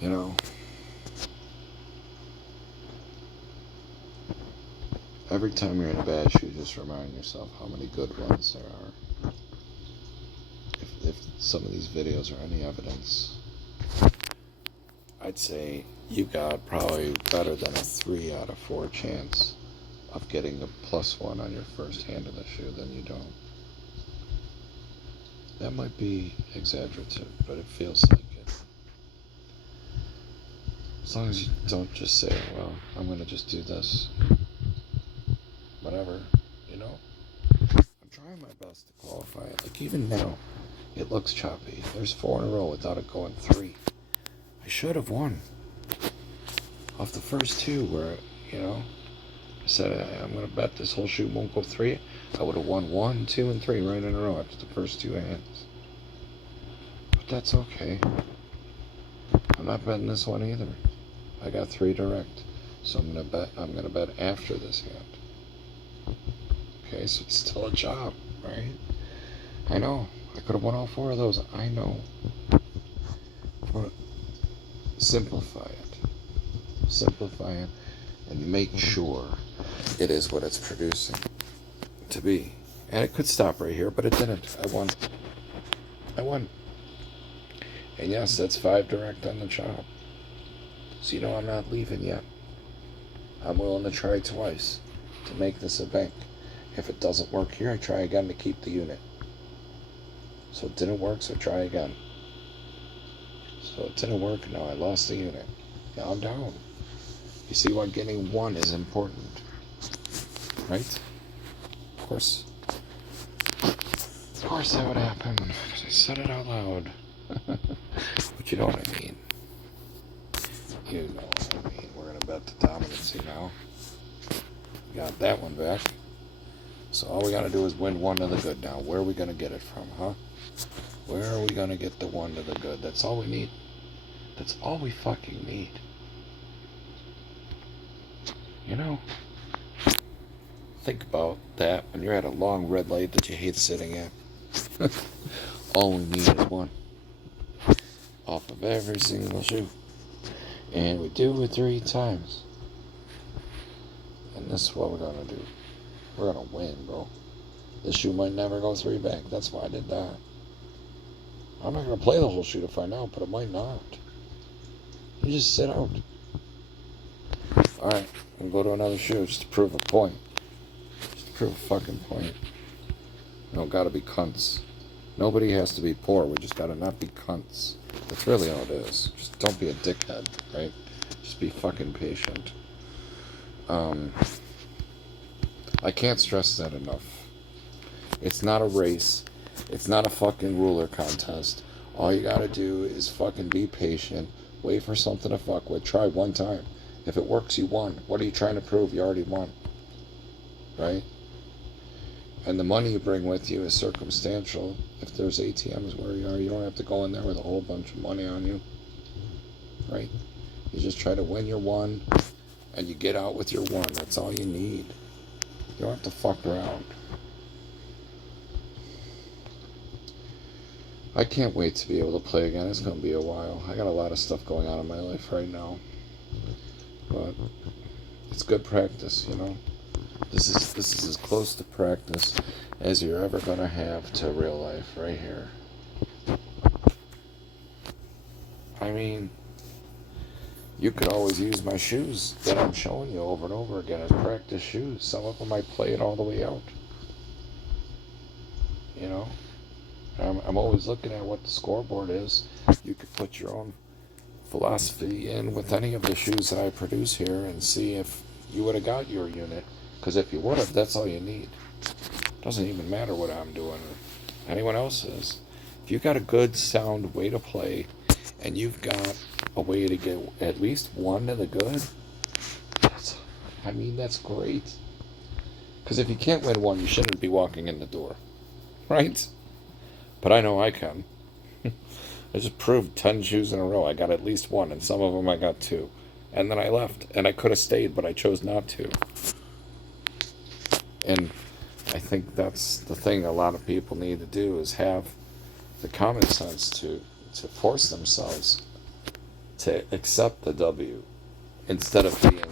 You know, every time you're in a bad shoe, just remind yourself how many good ones there are. If some of these videos are any evidence, I'd say you got probably better than a 3 out of 4 chance of getting a +1 on your first hand of the shoe than you don't. That might be exaggerative, but it feels like it. As long as you don't just say, well, I'm going to just do this, whatever, you know? I'm trying my best to qualify it. Like, even now, it looks choppy. There's 4 in a row without it going 3. I should have won off the first 2 where, you know, I said I'm going to bet this whole shoe won't go 3. I would have won 1, 2, and 3 right in a row after the first 2 hands. But that's okay. I'm not betting this one either. I got 3 direct, so I'm gonna bet after this hand. Okay, so it's still a job, right? I know. I could have won all 4 of those. I know. But simplify it. Simplify it and make sure it is what it's producing to be. And it could stop right here, but it didn't. I won. And yes, that's 5 direct on the chop. So you know I'm not leaving yet. I'm willing to try twice to make this a bank. If it doesn't work here, I try again to keep the unit. So it didn't work, so try again. So it didn't work, now I lost the unit. Now I'm down. You see why getting 1 is important, right? Of course that would happen, because I said it out loud. But you know what I mean. You know what I mean. We're going to bet the dominancy now. We got that one back. So all we got to do is win 1 to the good now. Where are we going to get it from, huh? Where are we going to get the 1 to the good? That's all we need. That's all we fucking need. You know? Think about that when you're at a long red light that you hate sitting at. All we need is 1. Off of every single shoe. And we do it 3 times. And this is what we're going to do. We're going to win, bro. This shoe might never go 3 back. That's why I did that. I'm not going to play the whole shoe to find out, but it might not. You just sit out. Alright, I'm going to go to another shoe just to prove a point. Just to prove a fucking point. You don't got to be cunts. Nobody has to be poor. We just got to not be cunts. That's really all it is. Just don't be a dickhead, right? Just be fucking patient. I can't stress that enough. It's not a race. It's not a fucking ruler contest. All you gotta do is fucking be patient. Wait for something to fuck with. Try 1 time. If it works, you won. What are you trying to prove? You already won. Right? And the money you bring with you is circumstantial. If there's ATMs where you are, you don't have to go in there with a whole bunch of money on you. Right? You just try to win your 1, and you get out with your 1. That's all you need. You don't have to fuck around. I can't wait to be able to play again. It's going to be a while. I got a lot of stuff going on in my life right now. But it's good practice, you know? This is as close to practice as you're ever going to have to real life right here. I mean, you could always use my shoes that I'm showing you over and over again as practice shoes. Some of them I play it all the way out. You know? I'm always looking at what the scoreboard is. You could put your own philosophy in with any of the shoes that I produce here and see if you would have got your unit. Because if you would have, that's all you need. It doesn't even matter what I'm doing or anyone else is. If you got a good, sound way to play, and you've got a way to get at least 1 to the good, that's great. Because if you can't win 1, you shouldn't be walking in the door. Right? But I know I can. I just proved 10 shoes in a row. I got at least 1, and some of them I got 2. And then I left, and I could have stayed, but I chose not to. And I think that's the thing a lot of people need to do, is have the common sense to force themselves to accept the W instead of being,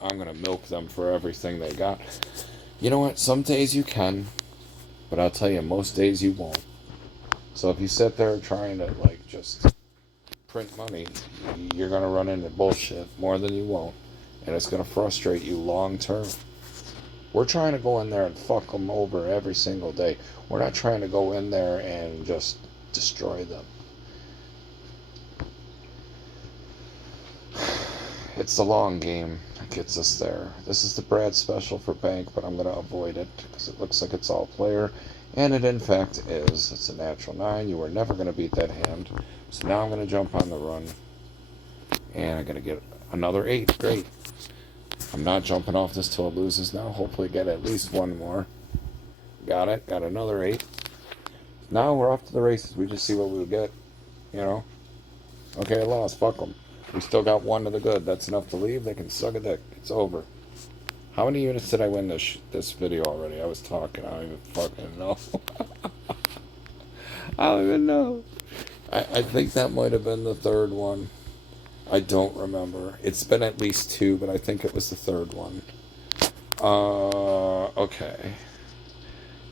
I'm going to milk them for everything they got. You know what? Some days you can, but I'll tell you, most days you won't. So if you sit there trying to, like, just print money, you're going to run into bullshit more than you won't. And it's going to frustrate you long term. We're trying to go in there and fuck them over every single day. We're not trying to go in there and just destroy them. It's the long game that gets us there. This is the Brad special for bank, but I'm going to avoid it because it looks like it's all player. And it in fact is. It's a natural 9. You were never going to beat that hand. So now I'm going to jump on the run. And I'm going to get another 8. Great. I'm not jumping off this till it loses now. Hopefully get at least one more. Got it. Got another 8. Now we're off to the races. We just see what we would get. You know? Okay, I lost. Fuck them. We still got 1 to the good. That's enough to leave. They can suck a dick. It's over. How many units did I win this video already? I was talking. I don't even fucking know. I don't even know. I think that might have been the third one. I don't remember. It's been at least 2, but I think it was the third one. Okay.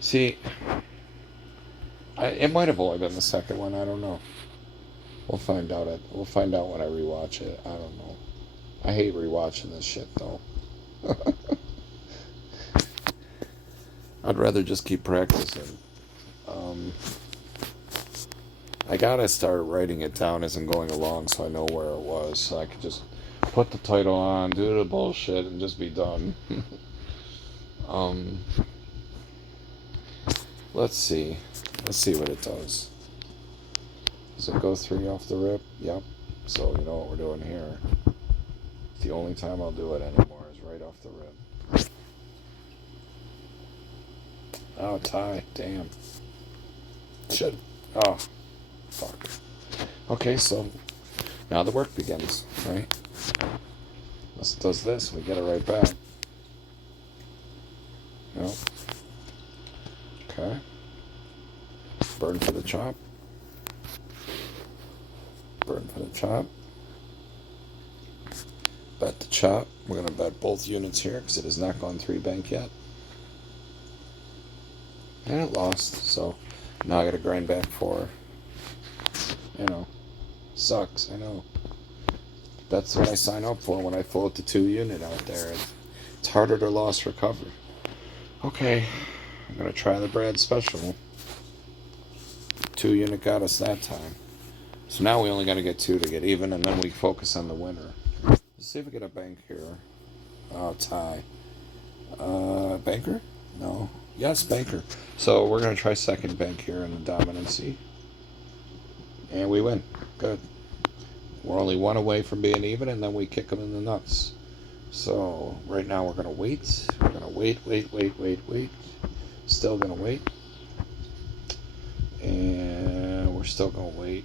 See, it might have only been the second one. I don't know. We'll find out. We'll find out when I rewatch it. I don't know. I hate rewatching this shit though. I'd rather just keep practicing. I gotta start writing it down as I'm going along so I know where it was. So I could just put the title on, do the bullshit, and just be done. Let's see. Let's see what it does. Does it go 3 off the rip? Yep. So you know what we're doing here. The only time I'll do it anymore is right off the rip. Oh, tie. Damn. Shit. Oh. Fuck. Okay, so now the work begins, right? This does this, we get it right back. Nope. Okay. Burn for the chop. Burn for the chop. Bet the chop. We're going to bet both units here because it has not gone 3 bank yet. And it lost, so now I got to grind back 4. You know, sucks, I know. That's what I sign up for when I float the 2 unit out there. It's harder to loss recover. Okay, I'm going to try the Brad special. 2 unit got us that time. So now we only got to get 2 to get even, and then we focus on the winner. Let's see if we get a bank here. Oh, tie. Banker? No. Yes, banker. So we're going to try second bank here in the dominancy. And we win. Good. We're only 1 away from being even, and then we kick them in the nuts. So right now we're going to wait. We're going to wait. Still going to wait. And we're still going to wait.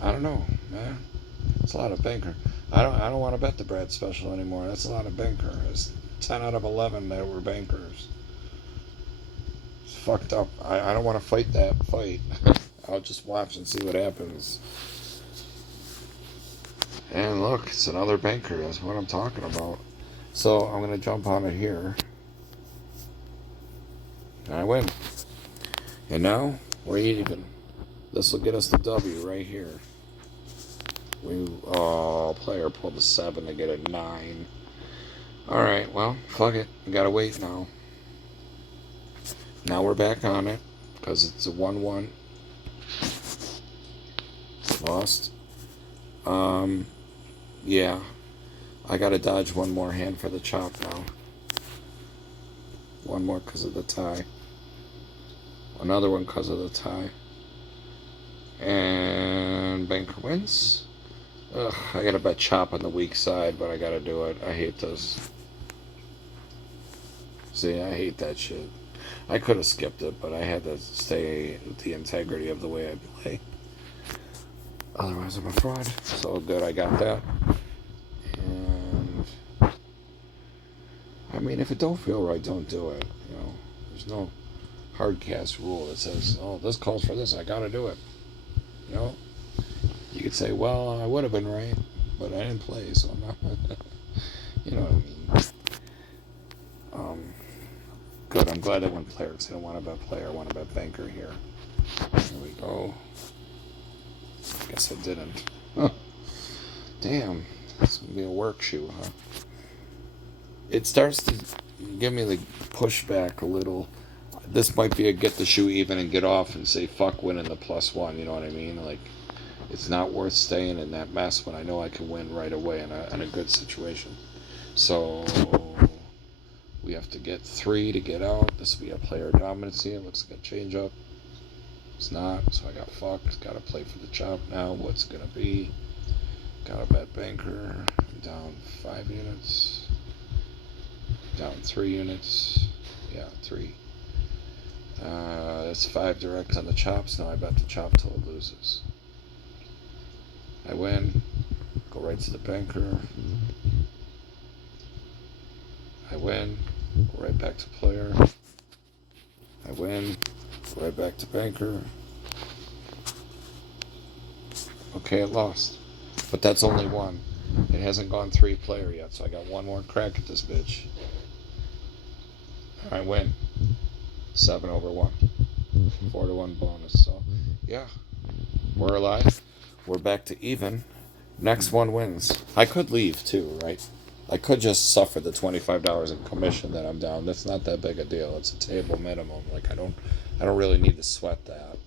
I don't know, man. It's a lot of banker. I don't want to bet the Brad special anymore. That's a lot of banker. It's 10 out of 11 that were bankers. It's fucked up. I don't want to fight that fight. I'll just watch and see what happens. And look, it's another banker. That's what I'm talking about. So I'm going to jump on it here. And I win. And now we're even. This will get us the W right here. Player pulled a 7 to get a 9. Alright, well, fuck it. We gotta wait now. Now we're back on it. Because it's a 1-1. Lost. Yeah. I gotta dodge one more hand for the chop now. One more because of the tie. Another one because of the tie. And banker wins. Ugh, I gotta bet chop on the weak side, but I gotta do it. I hate this. See, I hate that shit. I could have skipped it, but I had to stay with the integrity of the way I play. Otherwise, I'm a fraud. So good, I got that. And I mean, if it don't feel right, don't do it. You know, there's no hard cast rule that says, oh, this calls for this, I gotta do it. You know? You could say, well, I would have been right, but I didn't play, so I'm not. You know what I mean? Good, I'm glad I went player, because I don't want to bet player, I want to bet banker here. Here we go. Guess I didn't. Damn, it's going to be a work shoe, huh? It starts to give me the pushback a little. This might be a get the shoe even and get off and say fuck winning the +1, you know what I mean? Like, it's not worth staying in that mess when I know I can win right away in a good situation. So we have to get 3 to get out. This will be a player dominancy. It looks like a change up. It's not, so I got fucked. Gotta play for the chop now. What's it gonna be? Got a bet banker. I'm down 5 units. Down 3 units. Yeah, 3. That's 5 direct on the chops. Now I bet the chop till it loses. I win. Go right to the banker. I win. Go right back to player. I win. Go right back to banker. Okay, it lost. But that's only one. It hasn't gone 3 player yet, so I got one more crack at this bitch. I win. 7/1. 4-1 bonus. So, yeah. We're alive. We're back to even. Next one wins. I could leave too, right? I could just suffer the $25 in commission that I'm down. That's not that big a deal. It's a table minimum. Like I don't really need to sweat that.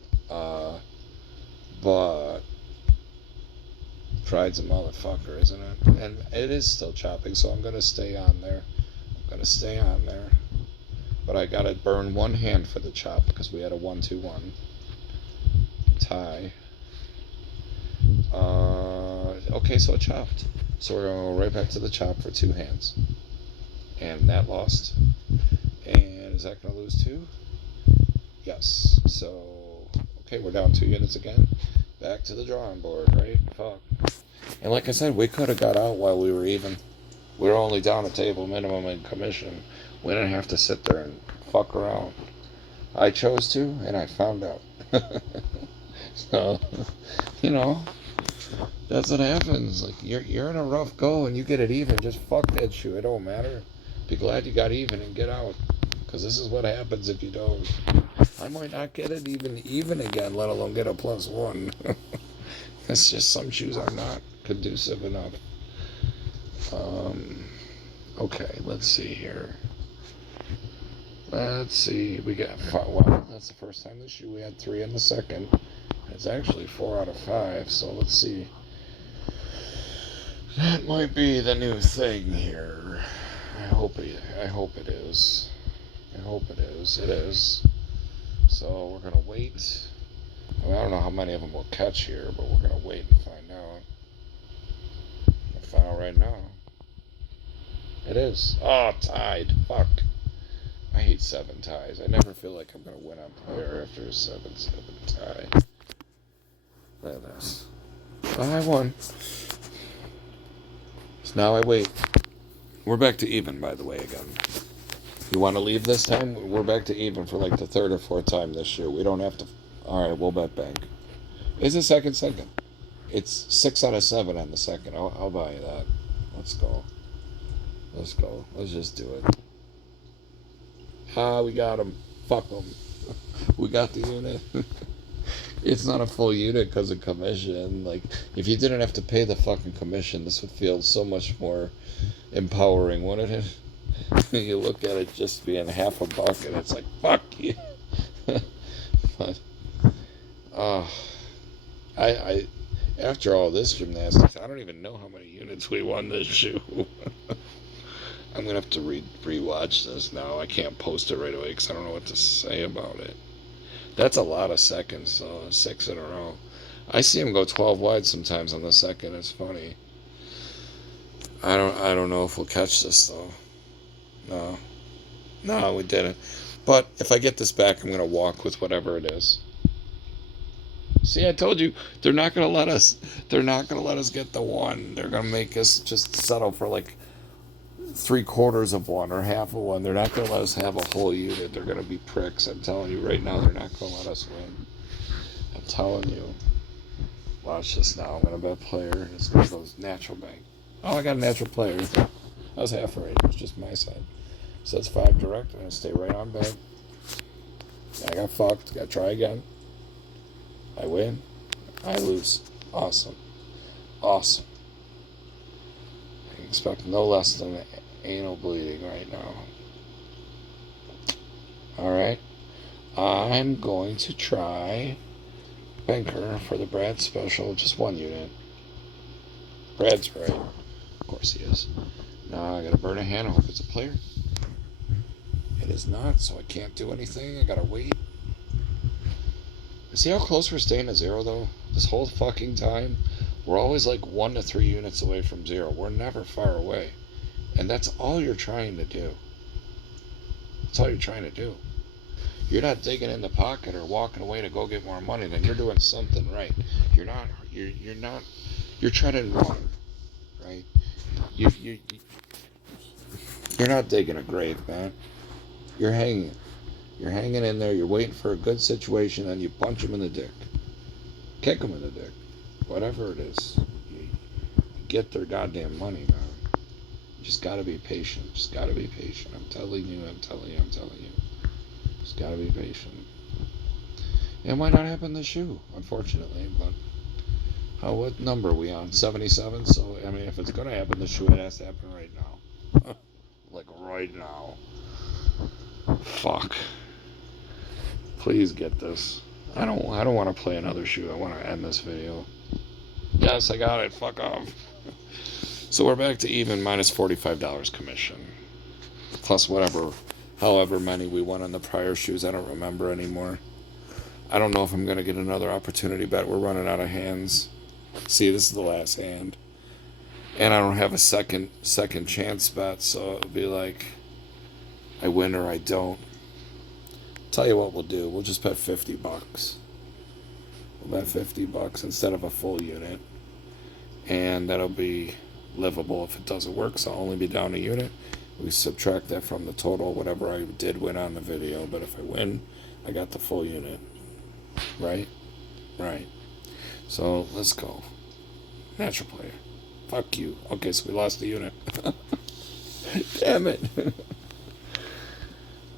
But pride's a motherfucker, isn't it? And it is still chopping, so I'm gonna stay on there. But I gotta burn one hand for the chop because we had a 1-2-1 tie. Okay, so it chopped. So we're going to go right back to the chop for 2 hands. And that lost. And is that going to lose 2? Yes. So, okay, we're down 2 units again. Back to the drawing board, right? Fuck. And like I said, we could have got out while we were even. We were only down a table minimum in commission. We didn't have to sit there and fuck around. I chose to, and I found out. So, you know, that's what happens. Like you're in a rough go and you get it even. Just fuck that shoe. It don't matter. Be glad you got even and get out. Because this is what happens if you don't. I might not get it even again, let alone get a +1. It's just some shoes are not conducive enough. Okay, let's see here. Let's see. We got 5. Wow, that's the first time this shoe. We had 3 in the second. It's actually 4 out of 5. So let's see. That might be the new thing here. I hope it is. It is. So we're gonna wait. I don't know how many of them will catch here, but we're gonna wait and find out. I'll find out right now. It is. Oh, tied. Fuck. I hate 7 ties. I never feel like I'm gonna win on player after a 7-7 tie. Look at this. I won. So now I wait. We're back to even, by the way, again. You want to leave this time? We're back to even for like the 3rd or 4th time this year. We don't have to. Alright, we'll bet bank. It's a second. It's 6 out of 7 on the second. I'll buy you that. Let's go. Let's just do it. We got him. Fuck him. We got the unit. It's not a full unit because of commission. Like, if you didn't have to pay the fucking commission, this would feel so much more empowering, wouldn't it? You look at it just being half a buck, and it's like, fuck you. But, I after all this gymnastics, I don't even know how many units we won this shoe. I'm gonna have to rewatch this now. I can't post it right away because I don't know what to say about it. That's a lot of seconds, so 6 in a row. I see him go 12 wide sometimes on the second. It's funny. I don't know if we'll catch this though. No, we didn't. But if I get this back, I'm gonna walk with whatever it is. See, I told you they're not gonna let us. They're not gonna let us get the 1. They're gonna make us just settle for like 3/4 of one or half of one. They're not going to let us have a whole unit. They're going to be pricks. I'm telling you right now, they're not going to let us win. I'm telling you. Watch this now. I'm going to bet player. It's going to go natural bank. Oh, I got a natural player. I was half right. It's just my side. So that's 5 direct. I'm going to stay right on bet. I got fucked. Got to try again. I win. I lose. Awesome. Awesome. I expect no less than anal bleeding right now. Alright. I'm going to try banker for the Brad special. Just 1 unit. Brad's right. Of course he is. Now I gotta burn a hand. I hope it's a player. It is not, so I can't do anything. I gotta wait. See how close we're staying to 0 though? This whole fucking time? We're always like 1 to 3 units away from 0. We're never far away. And that's all you're trying to do. That's all you're trying to do. You're not digging in the pocket or walking away to go get more money, then you're doing something right. You're treading water, right? You're not digging a grave, man. You're hanging. You're hanging in there, you're waiting for a good situation, and you punch them in the dick. Kick them in the dick. Whatever it is. You get their goddamn money, man. You just gotta be patient. Just gotta be patient. I'm telling you. Just gotta be patient. It might not happen this shoe, unfortunately, but what number are we on? 77? So, I mean, if it's gonna happen this shoe, it has to happen right now. Like, right now. Fuck. Please get this. I don't want to play another shoe. I want to end this video. Yes, I got it. Fuck off. So we're back to even minus $45 commission. Plus however many we won on the prior shoes. I don't remember anymore. I don't know if I'm going to get another opportunity bet. We're running out of hands. See, this is the last hand. And I don't have a second chance bet, so it'll be like I win or I don't. Tell you what we'll do. We'll just bet $50. We'll bet $50 instead of a full unit. And that'll be livable if it doesn't work, so I'll only be down a unit. We subtract that from the total, whatever I did win on the video. But if I win, I got the full unit. Right? Right. So, let's go. Natural player. Fuck you. Okay, so we lost the unit. Damn it.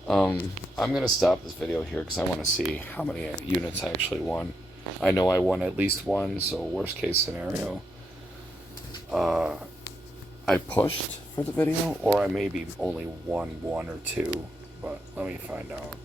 I'm going to stop this video here because I want to see how many units I actually won. I know I won at least 1, so worst case scenario. I pushed for the video, or I maybe only won 1 or 2, but let me find out.